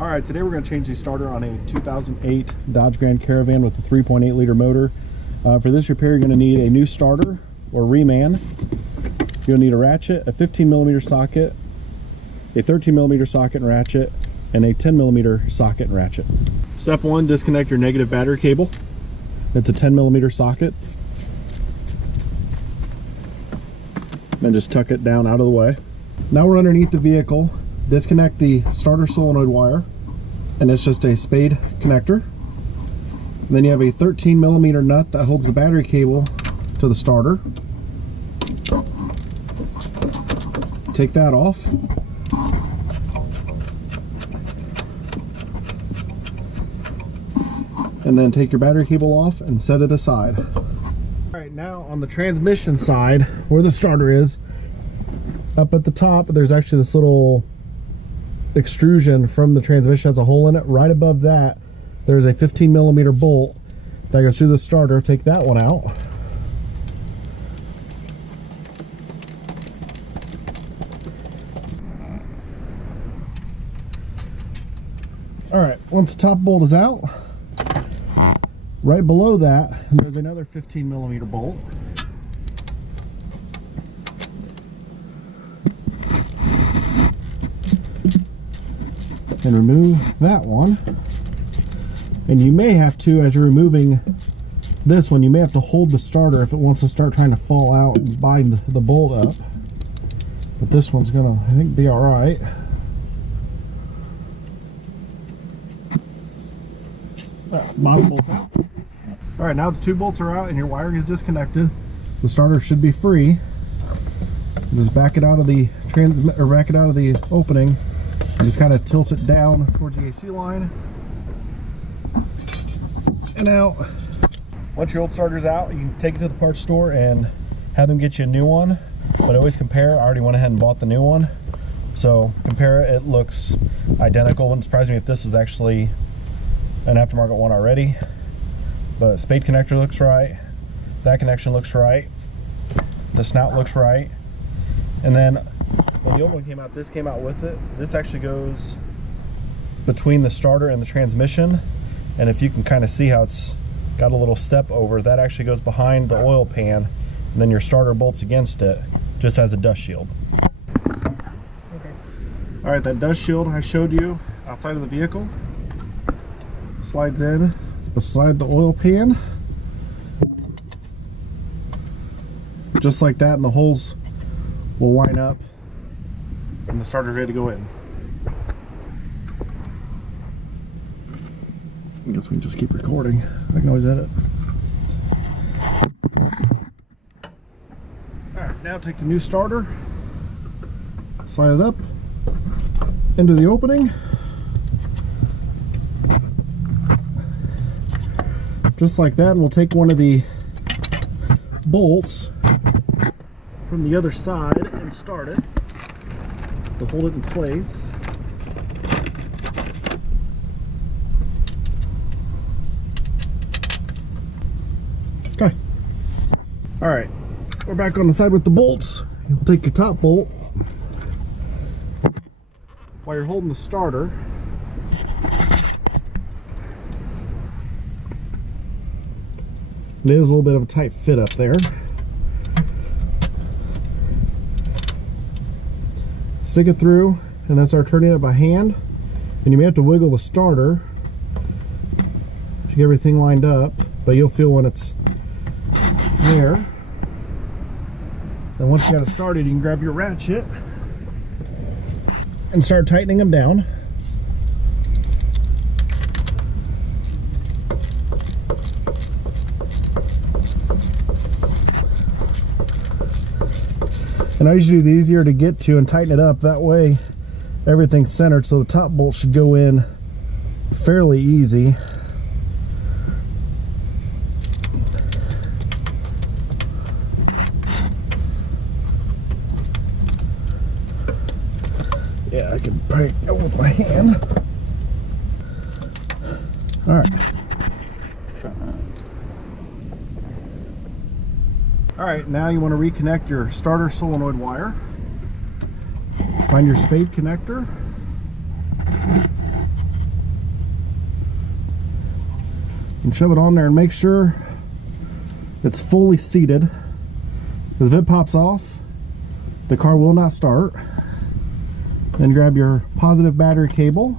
All right, today we're going to change the starter on a 2008 Dodge Grand Caravan with a 3.8 liter motor. For this repair, you're going to need a new starter or reman. You'll need a ratchet, a 15 millimeter socket, a 13 millimeter socket and ratchet, and a 10 millimeter socket and ratchet. Step one, disconnect your negative battery cable. It's a 10 millimeter socket. Then just tuck it down out of the way. Now we're underneath the vehicle. Disconnect the starter solenoid wire, and it's just a spade connector. And then you have a 13 millimeter nut that holds the battery cable to the starter. Take that off. And then take your battery cable off and set it aside. All right, now on the transmission side, where the starter is, up at the top, there's actually this little extrusion from the transmission, has a hole in it. Right above that, there's a 15 millimeter bolt that goes through the starter. Take that one out. All right, once the top bolt is out, right below that, there's another 15 millimeter bolt. And remove that one. And you may have to, as you're removing this one, you may have to hold the starter if it wants to start trying to fall out and bind the bolt up. But this one's gonna, I think, be all right. Bottom bolt's out. All right, now the two bolts are out and your wiring is disconnected. The starter should be free. Just back it out of the back it out of the opening. And just kind of tilt it down towards the AC line and out. Once your old starter's out, you can take it to the parts store and have them get you a new one. But always compare. I already went ahead and bought the new one, so compare it. It looks identical. Wouldn't surprise me if this was actually an aftermarket one already. But spade connector looks right. That connection looks right. The snout looks right. And then when the old one came out, this came out with it. This actually goes between the starter and the transmission. And if you can kind of see how it's got a little step over, that actually goes behind the oil pan. And then your starter bolts against it, just as a dust shield. Okay. All right, that dust shield I showed you outside of the vehicle slides in beside the oil pan. Just like that, and the holes will line up and the starter's ready to go in. I guess we can just keep recording. I can always edit. Alright, now take the new starter, slide it up into the opening. Just like that, and we'll take one of the bolts from the other side and start it to hold it in place. Okay. All right, we're back on the side with the bolts. You'll take your top bolt while you're holding the starter. It is a little bit of a tight fit up there. Stick it through and then start turning it by hand. And you may have to wiggle the starter to get everything lined up, but you'll feel when it's there. Then once you got it started, you can grab your ratchet and start tightening them down. And I usually do the easier to get to and tighten it up. That way everything's centered, so the top bolt should go in fairly easy. Yeah, I can probably go with my hand. All right. Alright, now you want to reconnect your starter solenoid wire. Find your spade connector. And shove it on there and make sure it's fully seated. If it pops off, the car will not start. Then grab your positive battery cable,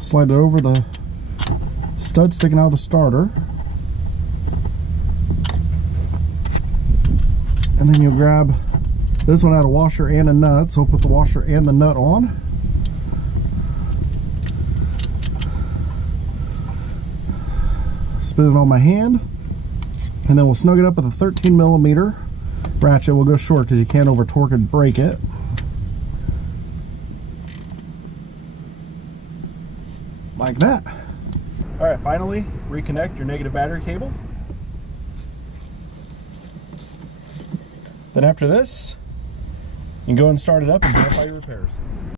slide it over the stud sticking out of the starter, and then you'll grab this one out, a washer and a nut. So we'll put the washer and the nut on. Spin it on my hand, and then we'll snug it up with a 13mm ratchet. We'll go short because you can't over torque and break it. Like that. All right, finally, reconnect your negative battery cable. Then after this, you can go and start it up and verify your repairs.